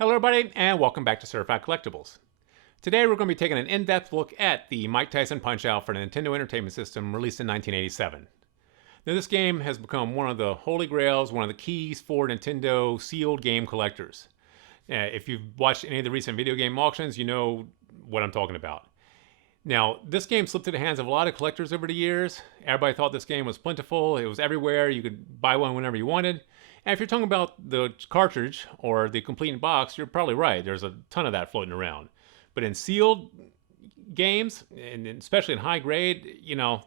Hello everybody, and welcome back to Certified Collectibles. Today we're going to be taking an in-depth look at the Mike Tyson Punch-Out for the Nintendo Entertainment System released in 1987. Now this game has become one of the holy grails, one of the keys for Nintendo sealed game collectors. If you've watched any of the recent video game auctions, you know what I'm talking about. Now, this game slipped through the hands of a lot of collectors over the years. Everybody thought this game was plentiful. It was everywhere. You could buy one whenever you wanted. And if you're talking about the cartridge or the complete in box, you're probably right. There's a ton of that floating around. But in sealed games, and especially in high grade,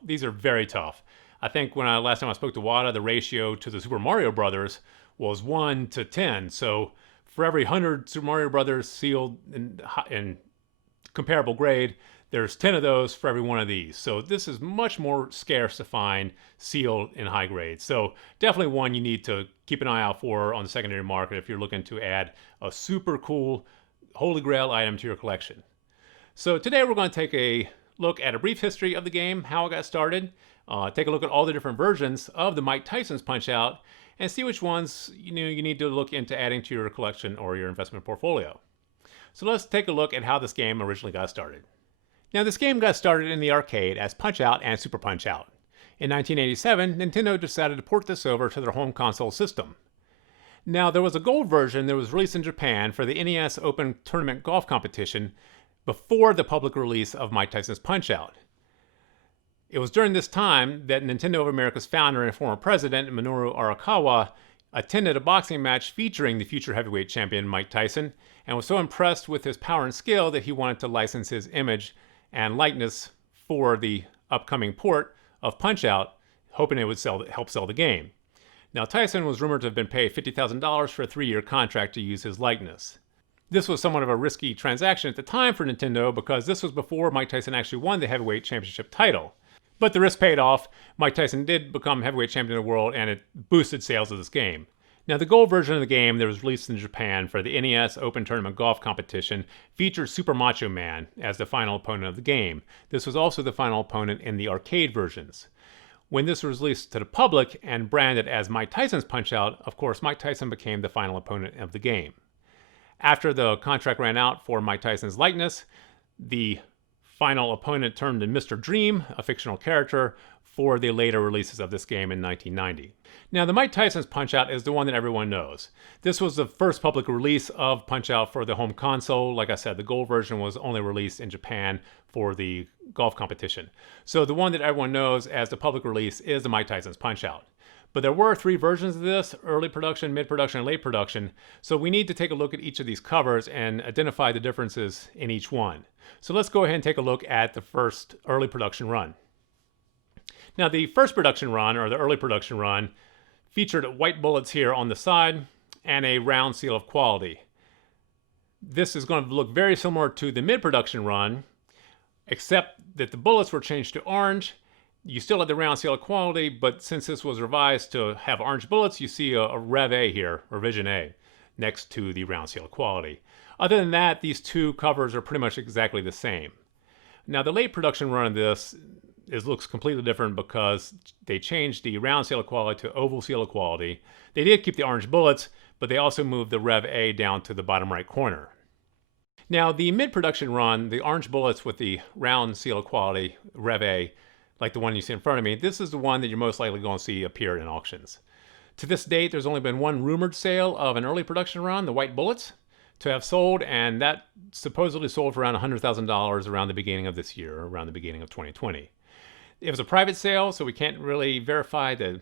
these are very tough. I think last time I spoke to Wada, the ratio to the Super Mario Brothers was 1 to 10. So for every 100 Super Mario Brothers sealed in comparable grade, there's 10 of those for every one of these. So this is much more scarce to find sealed in high grade. So definitely one you need to keep an eye out for on the secondary market if you're looking to add a super cool Holy Grail item to your collection. So today we're going to take a look at a brief history of the game, how it got started, take a look at all the different versions of the Mike Tyson's Punch-Out, and see which ones you need to look into adding to your collection or your investment portfolio. So let's take a look at how this game originally got started. Now, this game got started in the arcade as Punch-Out and Super Punch-Out. In 1987, Nintendo decided to port this over to their home console system. Now, there was a gold version that was released in Japan for the NES Open Tournament Golf Competition before the public release of Mike Tyson's Punch-Out. It was during this time that Nintendo of America's founder and former president, Minoru Arakawa, attended a boxing match featuring the future heavyweight champion Mike Tyson and was so impressed with his power and skill that he wanted to license his image and likeness for the upcoming port of Punch-Out, hoping it would help sell the game. Now, Tyson was rumored to have been paid $50,000 for a 3-year contract to use his likeness. This was somewhat of a risky transaction at the time for Nintendo because this was before Mike Tyson actually won the heavyweight championship title. But the risk paid off. Mike Tyson did become heavyweight champion of the world, and it boosted sales of this game. Now, the gold version of the game that was released in Japan for the NES Open Tournament Golf Competition featured Super Macho Man as the final opponent of the game. This was also the final opponent in the arcade versions. When this was released to the public and branded as Mike Tyson's Punch-Out, of course, Mike Tyson became the final opponent of the game. After the contract ran out for Mike Tyson's likeness, the final opponent turned into Mr. Dream, a fictional character, for the later releases of this game in 1990. Now, the Mike Tyson's Punch-Out is the one that everyone knows. This was the first public release of Punch-Out for the home console. Like I said, the gold version was only released in Japan for the golf competition. So the one that everyone knows as the public release is the Mike Tyson's Punch-Out. But there were 3 versions of this: early production, mid-production, and late production. So we need to take a look at each of these covers and identify the differences in each one. So let's go ahead and take a look at the first early production run. Now, the first production run, or the early production run, featured white bullets here on the side and a round seal of quality. This is going to look very similar to the mid-production run, except that the bullets were changed to orange. You still had the round seal of quality, but since this was revised to have orange bullets, you see a Rev A here, Revision A, next to the round seal of quality. Other than that, these two covers are pretty much exactly the same. Now, the late production run of this looks completely different because they changed the round seal of quality to oval seal of quality. They did keep the orange bullets, but they also moved the Rev A down to the bottom right corner. Now, the mid-production run, the orange bullets with the round seal of quality, Rev A, like the one you see in front of me, this is the one that you're most likely going to see appear in auctions. To this date, there's only been one rumored sale of an early production run, the white bullets, to have sold, and that supposedly sold for around $100,000 around the beginning of this year, around the beginning of 2020. It was a private sale, so we can't really verify the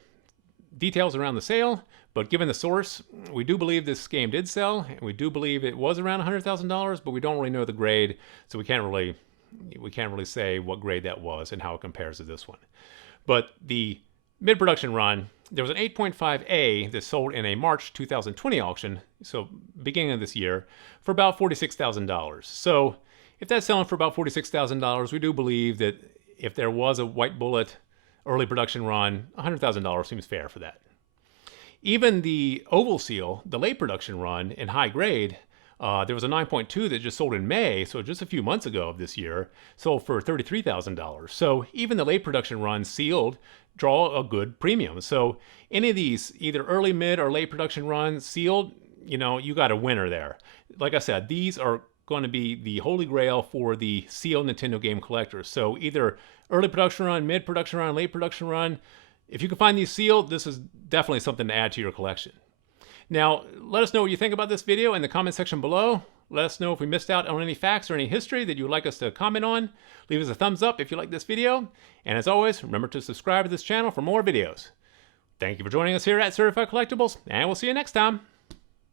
details around the sale, but given the source, we do believe this game did sell, and we do believe it was around $100,000, but we don't really know the grade, so we can't really say what grade that was and how it compares to this one. But the mid-production run, there was an 8.5A that sold in a March 2020 auction, so beginning of this year, for about $46,000. So if that's selling for about $46,000, we do believe that if there was a white bullet early production run, $100,000 seems fair for that. Even the oval seal, the late production run in high grade, there was a 9.2 that just sold in May, so just a few months ago of this year, sold for $33,000. So even the late production runs sealed draw a good premium. So any of these, either early, mid, or late production runs sealed, you know, you got a winner there. Like I said, these are going to be the holy grail for the sealed Nintendo game collectors. So either early production run, mid production run, late production run. If you can find these sealed, this is definitely something to add to your collection. Now, let us know what you think about this video in the comment section below. Let us know if we missed out on any facts or any history that you would like us to comment on. Leave us a thumbs up if you like this video. And as always, remember to subscribe to this channel for more videos. Thank you for joining us here at Certified Collectibles, and we'll see you next time.